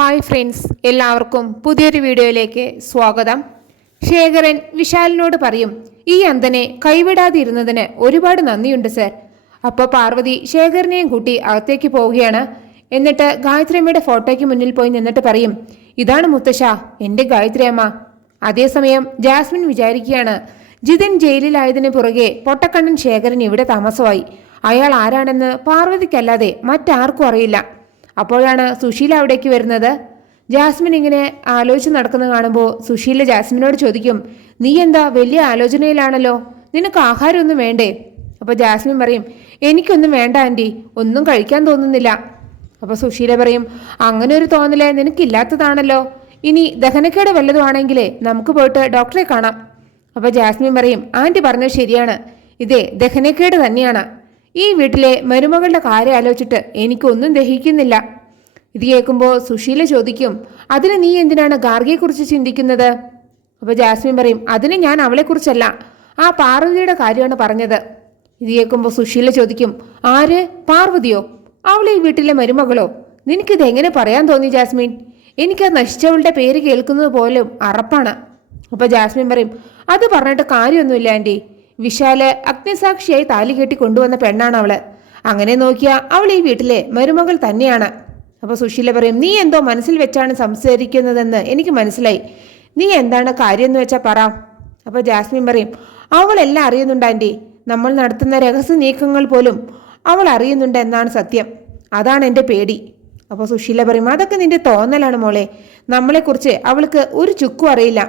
Hi friends എല്ലാവർക്കും പുതിയൊരു വീഡിയോയിലേക്ക് സ്വാഗതം. ശേഖരൻ വിശാലിനോട് പറയും ഈ അന്തനെ കൈവിടാതിരുന്നതിന് ഒരുപാട് നന്ദിയുണ്ട് സർ അപ്പോൾ പാർവതി ശേഖരനെയും കൂട്ടി അകത്തേക്ക് പോവുകയാണ്. എന്നിട്ട് ഗായത്രിയമ്മയുടെ ഫോട്ടോയ്ക്ക് മുന്നിൽ പോയി നിന്നിട്ട് പറയും ഇതാണ് മുത്തശ്ശ എന്റെ ഗായത്രിയമ്മ അതേസമയം ജാസ്മിൻ വിചാരിക്കുകയാണ് ജിതിൻ ജയിലിലായതിനു പുറകെ പൊട്ടക്കണ്ണൻ ശേഖരൻ ഇവിടെ താമസമായി. അയാൾ ആരാണെന്ന് പാർവതിക്കല്ലാതെ മറ്റാർക്കും അറിയില്ല. അപ്പോഴാണ് സുശീല അവിടേക്ക് വരുന്നത്. ജാസ്മിൻ ഇങ്ങനെ ആലോചിച്ച് നടക്കുന്നത് കാണുമ്പോൾ സുശീല ജാസ്മിനോട് ചോദിക്കും നീ എന്താ വലിയ ആലോചനയിലാണല്ലോ? നിനക്ക് ആഹാരമൊന്നും വേണ്ടേ? അപ്പോൾ ജാസ്മിൻ പറയും എനിക്കൊന്നും വേണ്ട ആന്റി ഒന്നും കഴിക്കാൻ തോന്നുന്നില്ല. അപ്പോൾ സുശീല പറയും അങ്ങനെ ഒരു തോന്നൽ നിനക്കില്ലാത്തതാണല്ലോ. ഇനി ദഹനക്കേട് വല്ലതുമാണെങ്കിലേ നമുക്ക് പോയിട്ട് ഡോക്ടറെ കാണാം. അപ്പോൾ ജാസ്മിൻ പറയും ആന്റി പറഞ്ഞത് ശരിയാണ്. ഇതേ ദഹനക്കേട് തന്നെയാണ്. ഈ വീട്ടിലെ മരുമകളുടെ കാര്യം ആലോചിച്ചിട്ട് എനിക്കൊന്നും ദഹിക്കുന്നില്ല. ഇത് കേൾക്കുമ്പോൾ സുശീല ചോദിക്കും അതിന് നീ എന്തിനാണ് ഗാർഗിയെക്കുറിച്ച് ചിന്തിക്കുന്നത്? അപ്പോൾ ജാസ്മിൻ പറയും അതിന് ഞാൻ അവളെക്കുറിച്ചല്ല ആ പാർവതിയുടെ കാര്യമാണ് പറഞ്ഞത്. ഇത് കേൾക്കുമ്പോൾ സുശീല ചോദിക്കും ആര്? പാർവതിയോ? അവളെ ഈ വീട്ടിലെ മരുമകളോ? നിനക്കിത് എങ്ങനെ പറയാൻ തോന്നി ജാസ്മിൻ? എനിക്ക് ആ നശിച്ചവളുടെ പേര് കേൾക്കുന്നത് പോലും അറപ്പാണ്. അപ്പോൾ ജാസ്മിൻ പറയും അത് പറഞ്ഞിട്ട് കാര്യമൊന്നുമില്ല ആന്റി വിശാൽ അഗ്നിസാക്ഷിയായി താലി കെട്ടി കൊണ്ടുവന്ന പെണ്ണാണ് അവൾ. അങ്ങനെ നോക്കിയാ അവൾ ഈ വീട്ടിലെ മരുമകൾ തന്നെയാണ്. അപ്പൊ സുശീല പറയും നീ എന്തോ മനസ്സിൽ വെച്ചാണ് സംസാരിക്കുന്നതെന്ന് എനിക്ക് മനസ്സിലായി. നീ എന്താണ് കാര്യം എന്ന് വെച്ചാ പറ. അപ്പൊ ജാസ്മിൻ പറയും അവളെല്ലാം അറിയുന്നുണ്ട് ആന്റി നമ്മൾ നടത്തുന്ന രഹസ്യ നീക്കങ്ങൾ പോലും അവൾ അറിയുന്നുണ്ട് എന്നാണ് സത്യം. അതാണ് എന്റെ പേടി. അപ്പോൾ സുശീല പറയും അതൊക്കെ നിന്റെ തോന്നലാണ് മോളെ. നമ്മളെക്കുറിച്ച് അവൾക്ക് ഒരു ചുക്കും അറിയില്ല.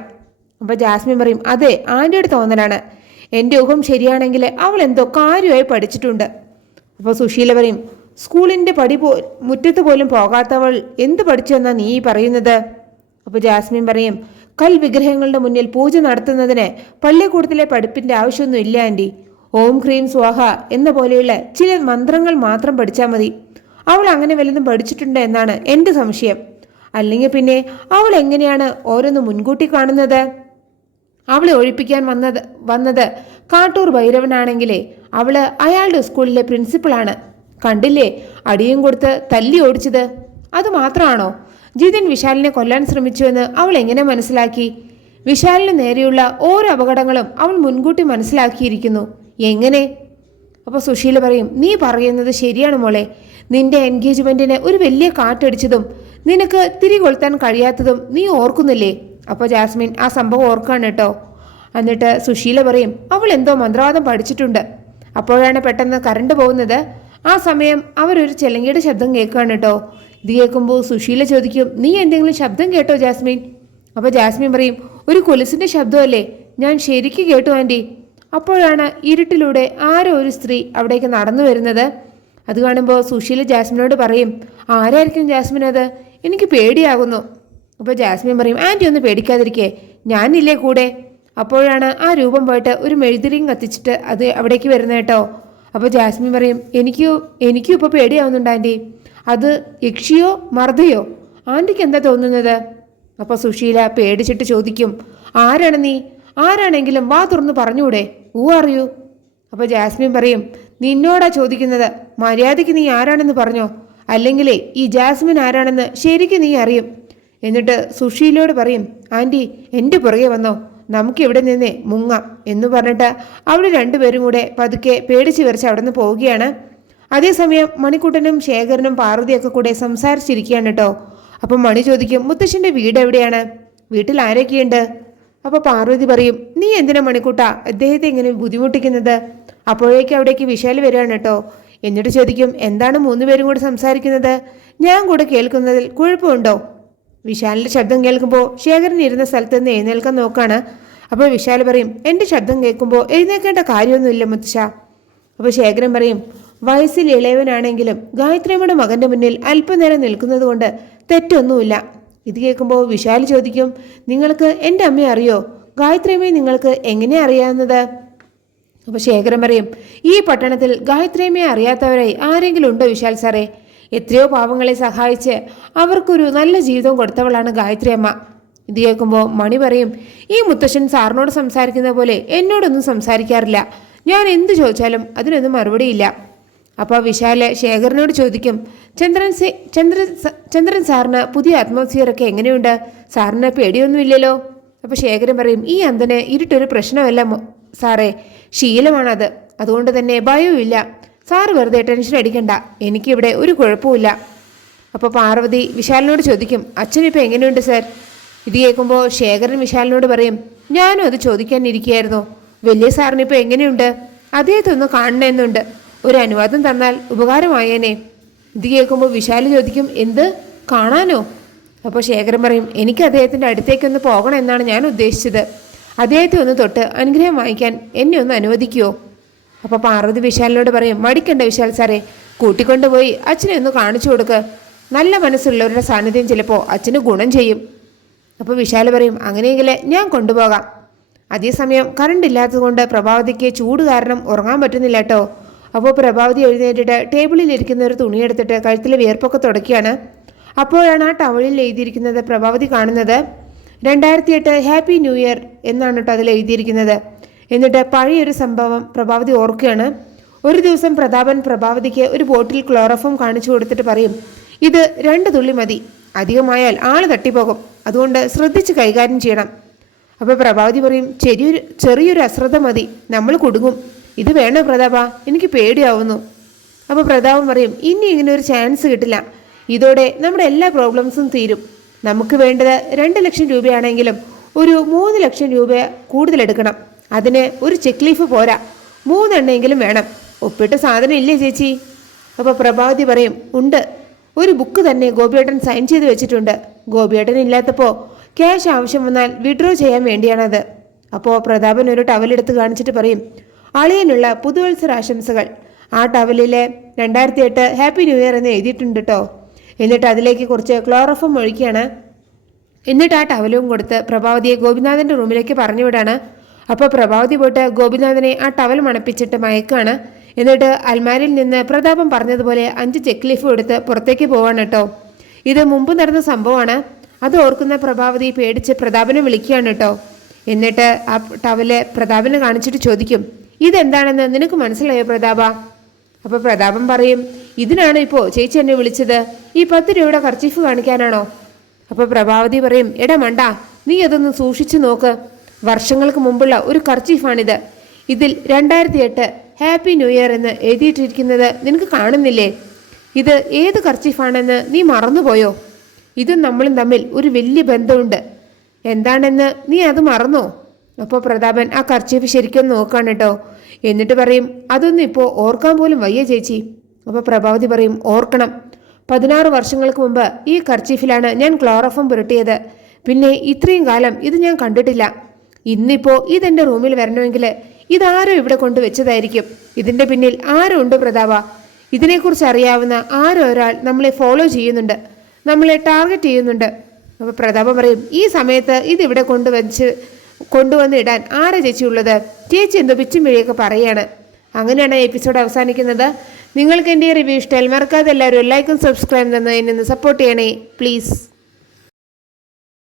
അപ്പോൾ ജാസ്മിൻ പറയും അതെ ആന്റിയുടെ തോന്നലാണ്. എന്റെ ഊഹം ശരിയാണെങ്കിൽ അവൾ എന്തോ കാര്യമായി പഠിച്ചിട്ടുണ്ട്. അപ്പോൾ സുശീല പറയും സ്കൂളിന്റെ പടി പോ മുറ്റത്ത് പോലും പോകാത്തവൾ എന്ത് പഠിച്ചു എന്നാ നീ പറയുന്നത്? അപ്പോൾ ജാസ്മിൻ പറയും കൽ വിഗ്രഹങ്ങളുടെ മുന്നിൽ പൂജ നടത്തുന്നതിന് പള്ളിക്കൂടത്തിലെ പഠിപ്പിന്റെ ആവശ്യമൊന്നും ഇല്ല ആന്റി ഓം ക്രീം സ്വാഹ എന്ന പോലെയുള്ള ചില മന്ത്രങ്ങൾ മാത്രം പഠിച്ചാൽ മതി. അവൾ അങ്ങനെ വല്ലതും പഠിച്ചിട്ടുണ്ട് എന്നാണ് എന്റെ സംശയം. അല്ലെങ്കിൽ പിന്നെ അവൾ എങ്ങനെയാണ് ഓരോന്ന് മുൻകൂട്ടി കാണുന്നത്? അവളെ ഒഴിപ്പിക്കാൻ വന്നത് വന്നത് കാട്ടൂർ ഭൈരവനാണെങ്കിലേ. അവൾ അയാളുടെ സ്കൂളിലെ പ്രിൻസിപ്പളാണ്. കണ്ടില്ലേ? അടിയും കൊടുത്ത് തല്ലി ഓടിച്ചത്. അത് മാത്രമാണോ ജിതിൻ വിശാലിനെ കൊല്ലാൻ ശ്രമിച്ചുവെന്ന് അവൾ എങ്ങനെ മനസ്സിലാക്കി? വിശാലിന് നേരെയുള്ള ഓരോ അപകടങ്ങളും അവൾ മുൻകൂട്ടി മനസ്സിലാക്കിയിരിക്കുന്നു. എങ്ങനെ? അപ്പോൾ സുശീല പറയും നീ പറയുന്നത് ശരിയാണ് മോളെ. നിന്റെ എൻഗേജ്മെന്റിന് ഒരു വലിയ കാറ്റടിച്ചതും നിനക്ക് തിരികൊളുത്താൻ കഴിയാത്തതും നീ ഓർക്കുന്നില്ലേ? അപ്പോൾ ജാസ്മിൻ ആ സംഭവം ഓർക്കാണ് കേട്ടോ. എന്നിട്ട് സുശീല പറയും അവൾ എന്തോ മന്ത്രവാദം പഠിച്ചിട്ടുണ്ട്. അപ്പോഴാണ് പെട്ടെന്ന് കറണ്ട് പോകുന്നത്. ആ സമയം അവരൊരു ചെലങ്കയുടെ ശബ്ദം കേൾക്കുകയാണ് കേട്ടോ. ഇത് കേൾക്കുമ്പോൾ സുശീല ചോദിക്കും നീ എന്തെങ്കിലും ശബ്ദം കേട്ടോ ജാസ്മിൻ? അപ്പോൾ ജാസ്മിൻ പറയും ഒരു കൊലുസിന്റെ ശബ്ദമല്ലേ? ഞാൻ ശരിക്ക് കേട്ടു ആന്റി അപ്പോഴാണ് ഇരുട്ടിലൂടെ ആരോ ഒരു സ്ത്രീ അവിടേക്ക് നടന്നു വരുന്നത്. അത് കാണുമ്പോൾ സുശീല ജാസ്മിനോട് പറയും ആരായിരിക്കും ജാസ്മിൻ അത്? എനിക്ക് പേടിയാകുന്നു. അപ്പോൾ ജാസ്മിൻ പറയും ആന്റി ഒന്ന് പേടിക്കാതിരിക്കേ ഞാനില്ലേ കൂടെ? അപ്പോഴാണ് ആ രൂപം പോയിട്ട് ഒരു മെഴുതിരിയും കത്തിച്ചിട്ട് അത് അവിടേക്ക് വരുന്നത് കേട്ടോ. അപ്പോൾ ജാസ്മിൻ പറയും എനിക്ക് എനിക്കും ഇപ്പോൾ പേടിയാവുന്നുണ്ട് ആന്റി അത് യക്ഷിയോ മർദ്ദയോ? ആന്റിക്ക് എന്താ തോന്നുന്നത്? അപ്പോൾ സുശീല പേടിച്ചിട്ട് ചോദിക്കും ആരാണ് നീ? ആരാണെങ്കിലും വാ തുറന്ന് പറഞ്ഞൂടെ ഊ അറിയൂ അപ്പോൾ ജാസ്മിൻ പറയും നിന്നോടാ ചോദിക്കുന്നത് മര്യാദയ്ക്ക് നീ ആരാണെന്ന് പറഞ്ഞോ? അല്ലെങ്കിലേ ഈ ജാസ്മിൻ ആരാണെന്ന് ശരിക്കും നീ അറിയും. എന്നിട്ട് സുഷീലോട് പറയും ആന്റി എന്റെ പുറകെ വന്നോ നമുക്ക് ഇവിടെ നിന്നേ മുങ്ങാം എന്ന് പറഞ്ഞിട്ട് അവിടെ രണ്ടുപേരും കൂടെ പതുക്കെ പേടിച്ചു വരച്ച് അവിടെ നിന്ന് പോവുകയാണ്. അതേസമയം മണിക്കുട്ടനും ശേഖരനും പാർവതിയൊക്കെ കൂടെ സംസാരിച്ചിരിക്കുകയാണ് കേട്ടോ. അപ്പം മണി ചോദിക്കും മുത്തശ്ശന്റെ വീട് എവിടെയാണ്? വീട്ടിൽ ആരൊക്കെയുണ്ട്? അപ്പോൾ പാർവതി പറയും നീ എന്തിനാ മണിക്കുട്ട? അദ്ദേഹത്തെ ഇങ്ങനെ ബുദ്ധിമുട്ടിക്കുന്നത്? അപ്പോഴേക്കും അവിടേക്ക് വിശാൽ വരികയാണ് കേട്ടോ. എന്നിട്ട് ചോദിക്കും എന്താണ് മൂന്നുപേരും കൂടെ സംസാരിക്കുന്നത്? ഞാൻ കൂടെ കേൾക്കുന്നതിൽ കുഴപ്പമുണ്ടോ? വിശാലിന്റെ ശബ്ദം കേൾക്കുമ്പോൾ ശേഖരൻ ഇരുന്ന സ്ഥലത്ത് നിന്ന് എഴുന്നേൽക്കാൻ നോക്കാണ്. അപ്പോൾ വിശാൽ പറയും എന്റെ ശബ്ദം കേൾക്കുമ്പോൾ എഴുന്നേൽക്കേണ്ട കാര്യമൊന്നുമില്ല മുത്തശ്ശ. അപ്പോൾ ശേഖരൻ പറയും വയസ്സിൽ ഇളയവനാണെങ്കിലും ഗായത്രിയമ്മയുടെ മകന്റെ മുന്നിൽ അല്പനേരം നിൽക്കുന്നത് കൊണ്ട് തെറ്റൊന്നുമില്ല. ഇത് കേൾക്കുമ്പോൾ വിശാൽ ചോദിക്കും നിങ്ങൾക്ക് എന്റെ അമ്മയെ അറിയോ? ഗായത്രിയമ്മയെ നിങ്ങൾക്ക് എങ്ങനെ അറിയാവുന്നത്? അപ്പോൾ ശേഖരൻ പറയും ഈ പട്ടണത്തിൽ ഗായത്രിയമ്മയെ അറിയാത്തവരായി ആരെങ്കിലും ഉണ്ടോ വിശാൽ സാറേ? എത്രയോ പാവങ്ങളെ സഹായിച്ച് അവർക്കൊരു നല്ല ജീവിതം കൊടുത്തവളാണ് ഗായത്രി അമ്മ ഇത് കേൾക്കുമ്പോൾ മണി പറയും ഈ മുത്തശ്ശൻ സാറിനോട് സംസാരിക്കുന്ന പോലെ എന്നോടൊന്നും സംസാരിക്കാറില്ല. ഞാൻ എന്ത് ചോദിച്ചാലും അതിനൊന്നും മറുപടിയില്ല അപ്പോൾ വിശാൽ ശേഖരനോട് ചോദിക്കും ചന്ദ്രൻ ചന്ദ്രൻ ചന്ദ്രൻ സാറിന് പുതിയ അറ്റ്മോസ്ഫിയർ ഒക്കെ എങ്ങനെയുണ്ട്? സാറിന് പേടിയൊന്നുമില്ലല്ലോ? അപ്പോൾ ശേഖരൻ പറയും ഈ അന്തന് ഇരുട്ടൊരു പ്രശ്നമല്ല സാറേ. ശീലമാണത്. അതുകൊണ്ട് തന്നെ ഭയവുമില്ല. സാറ് വെറുതെ ടെൻഷൻ അടിക്കണ്ട. എനിക്കിവിടെ ഒരു കുഴപ്പമില്ല അപ്പോൾ പാർവതി വിശാലിനോട് ചോദിക്കും അച്ഛനിപ്പോൾ എങ്ങനെയുണ്ട് സാർ? ഇത് കേൾക്കുമ്പോൾ ശേഖരൻ വിശാലിനോട് പറയും ഞാനും അത് ചോദിക്കാനിരിക്കുകയായിരുന്നു വലിയ സാറിനിപ്പോൾ എങ്ങനെയുണ്ട്? അദ്ദേഹത്തെ ഒന്ന് കാണണമെന്നുണ്ട് ഒരു അനുവാദം തന്നാൽ ഉപകാരമായേനെ. ഇത് കേൾക്കുമ്പോൾ വിശാൽ ചോദിക്കും എന്ത്? കാണാനോ? അപ്പോൾ ശേഖരൻ പറയും എനിക്ക് അദ്ദേഹത്തിന്റെ അടുത്തേക്കൊന്ന് പോകണം എന്നാണ് ഞാൻ ഉദ്ദേശിച്ചത്. അദ്ദേഹത്തെ ഒന്ന് തൊട്ട് അനുഗ്രഹം വാങ്ങിക്കാൻ എന്നെ ഒന്ന് അനുവദിക്കുമോ അപ്പോൾ പാർവതി വിശാലിനോട് പറയും മടിക്കണ്ട വിശാൽ സാറേ കൂട്ടിക്കൊണ്ടുപോയി അച്ഛനെ ഒന്ന് കാണിച്ചു കൊടുക്ക്. നല്ല മനസ്സുള്ളവരുടെ സാന്നിധ്യം ചിലപ്പോൾ അച്ഛന് ഗുണം ചെയ്യും. അപ്പോൾ വിശാൽ പറയും അങ്ങനെയെങ്കിൽ ഞാൻ കൊണ്ടുപോകാം. അതേസമയം കറണ്ട് ഇല്ലാത്തതുകൊണ്ട് പ്രഭാവതിക്ക് ചൂട് കാരണം ഉറങ്ങാൻ പറ്റുന്നില്ല കേട്ടോ അപ്പോൾ പ്രഭാവതി എഴുന്നേറ്റിട്ട് ടേബിളിൽ ഇരിക്കുന്ന ഒരു തുണിയെടുത്തിട്ട് കഴുത്തിലെ വിയർപ്പൊക്കെ തുടക്കുകയാണ് അപ്പോഴാണ് ആ ടവളിൽ എഴുതിയിരിക്കുന്നത് പ്രഭാവതി കാണുന്നത്. രണ്ടായിരത്തി എട്ട് ഹാപ്പി ന്യൂ ഇയർ എന്നാണ് കേട്ടോ അതിൽ എഴുതിയിരിക്കുന്നത്. എന്നിട്ട് പഴയൊരു സംഭവം പ്രഭാവതി ഓർക്കുകയാണ്. ഒരു ദിവസം പ്രതാപൻ പ്രഭാവതിക്ക് ഒരു ബോട്ടിൽ ക്ലോറോഫോം കാണിച്ചു കൊടുത്തിട്ട് പറയും ഇത് രണ്ട് തുള്ളി മതി. അധികമായാൽ ആൾ തട്ടിപ്പോകും. അതുകൊണ്ട് ശ്രദ്ധിച്ച് കൈകാര്യം ചെയ്യണം. അപ്പോൾ പ്രഭാവതി പറയും ചെറിയൊരു ചെറിയൊരു അശ്രദ്ധ മതി. നമ്മൾ കുടുങ്ങും. ഇത് വേണോ പ്രതാപ? എനിക്ക് പേടിയാവുന്നു. അപ്പോൾ പ്രതാപൻ പറയും ഇനി ഇങ്ങനെ ഒരു ചാൻസ് കിട്ടില്ല. ഇതോടെ നമ്മുടെ എല്ലാ പ്രോബ്ലംസും തീരും. നമുക്ക് വേണ്ടത് രണ്ട് ലക്ഷം രൂപയാണെങ്കിലും ഒരു മൂന്ന് ലക്ഷം രൂപ കൂടുതൽ എടുക്കണം. അതിന് ഒരു ചെക്ക് ലീഫ് പോരാ. മൂന്നെണ്ണെങ്കിലും വേണം. ഒപ്പിട്ട് സാധനം ഇല്ലേ ചേച്ചി? അപ്പോൾ പ്രഭാവതി പറയും ഉണ്ട്. ഒരു ബുക്ക് തന്നെ ഗോപിയേട്ടൻ സൈൻ ചെയ്ത് വെച്ചിട്ടുണ്ട്. ഗോപിയേട്ടൻ ഇല്ലാത്തപ്പോൾ ക്യാഷ് ആവശ്യം വന്നാൽ വിഡ്രോ ചെയ്യാൻ വേണ്ടിയാണത്. അപ്പോൾ പ്രതാപൻ ഒരു ടവലെടുത്ത് കാണിച്ചിട്ട് പറയും അളിയനുള്ള പുതുവത്സര ആശംസകൾ. ആ ടവലിലെ രണ്ടായിരത്തി എട്ട് ഹാപ്പി ന്യൂ ഇയർ എന്ന് എഴുതിയിട്ടുണ്ട് കേട്ടോ എന്നിട്ട് അതിലേക്ക് കുറച്ച് ക്ലോറോഫം ഒഴിക്കുകയാണ്. എന്നിട്ട് ആ ടവലും കൊടുത്ത് പ്രഭാവതിയെ ഗോപിനാഥന്റെ റൂമിലേക്ക് പറഞ്ഞു വിടാണ് അപ്പോൾ പ്രഭാവതി പോയിട്ട് ഗോപിനാഥനെ ആ ടവൽ മണപ്പിച്ചിട്ട് മയക്കാണ്. എന്നിട്ട് അൽമാരിൽ നിന്ന് പ്രതാപം പറഞ്ഞതുപോലെ അഞ്ച് ചെക്ക് ലീഫ് എടുത്ത് പുറത്തേക്ക് പോവാണ് കേട്ടോ. ഇത് മുമ്പ് നടന്ന സംഭവമാണ്. അത് ഓർക്കുന്ന പ്രഭാവതി പേടിച്ച് പ്രതാപനെ വിളിക്കുകയാണ് കേട്ടോ. എന്നിട്ട് ആ ടവൽ പ്രതാപനെ കാണിച്ചിട്ട് ചോദിക്കും ഇതെന്താണെന്ന് നിനക്ക് മനസ്സിലായോ പ്രതാപ? അപ്പോൾ പ്രതാപം പറയും ഇതിനാണ് ഇപ്പോൾ ചേച്ചി എന്നെ വിളിച്ചത്. ഈ പത്ത് രൂപയുടെ കർച്ചീഫ് കാണിക്കാനാണോ? അപ്പോൾ പ്രഭാവതി പറയും എടാ മണ്ട നീ അതൊന്ന് സൂക്ഷിച്ചു നോക്ക്. വർഷങ്ങൾക്ക് മുമ്പുള്ള ഒരു കർച്ചീഫാണിത്. ഇതിൽ രണ്ടായിരത്തി എട്ട് ഹാപ്പി ന്യൂ ഇയർ എന്ന് എഴുതിയിട്ടിരിക്കുന്നത് നിനക്ക് കാണുന്നില്ലേ? ഇത് ഏത് കർച്ചീഫാണെന്ന് നീ മറന്നുപോയോ? ഇതും നമ്മളും തമ്മിൽ ഒരു വലിയ ബന്ധമുണ്ട്. എന്താണെന്ന് നീ അത് മറന്നോ? അപ്പോൾ പ്രതാപൻ ആ കർച്ചീഫ് ശരിക്കും നോക്കാണ് കേട്ടോ. എന്നിട്ട് പറയും അതൊന്നും ഇപ്പോൾ ഓർക്കാൻ പോലും വയ്യ ചേച്ചി. അപ്പോൾ പ്രഭാവതി പറയും ഓർക്കണം. പതിനാറ് വർഷങ്ങൾക്ക് മുമ്പ് ഈ കർച്ചീഫിലാണ് ഞാൻ ക്ലോറോഫം പുരട്ടിയത്. പിന്നെ ഇത്രയും കാലം ഇത് ഞാൻ കണ്ടിട്ടില്ല. ഇന്നിപ്പോൾ ഇതെന്റെ റൂമിൽ വരണമെങ്കിൽ ഇതാരോ ഇവിടെ കൊണ്ടുവച്ചതായിരിക്കും ഇതിന്റെ പിന്നിൽ ആരോ ഉണ്ട് പ്രതാപ? ഇതിനെക്കുറിച്ച് അറിയാവുന്ന ആരോ ഒരാൾ നമ്മളെ ഫോളോ ചെയ്യുന്നുണ്ട്. നമ്മളെ ടാർഗറ്റ് ചെയ്യുന്നുണ്ട്. അപ്പോൾ പ്രതാപ പറയും ഈ സമയത്ത് ഇവിടെ കൊണ്ടുവച്ച് കൊണ്ടുവന്ന് ഇടാൻ ആരാ ചേച്ചി ഉള്ളത് ചേച്ചി എന്തോ പിച്ചും വഴിയൊക്കെ പറയാണ്. അങ്ങനെയാണ് എപ്പിസോഡ് അവസാനിക്കുന്നത്. നിങ്ങൾക്ക് എന്റെ റിവ്യൂ ഇഷ്ടമായാൽ മറക്കാതെ എല്ലാവരും ലൈക്കും സബ്സ്ക്രൈബ് തന്നെ എന്നെ സപ്പോർട്ട് ചെയ്യണേ പ്ലീസ്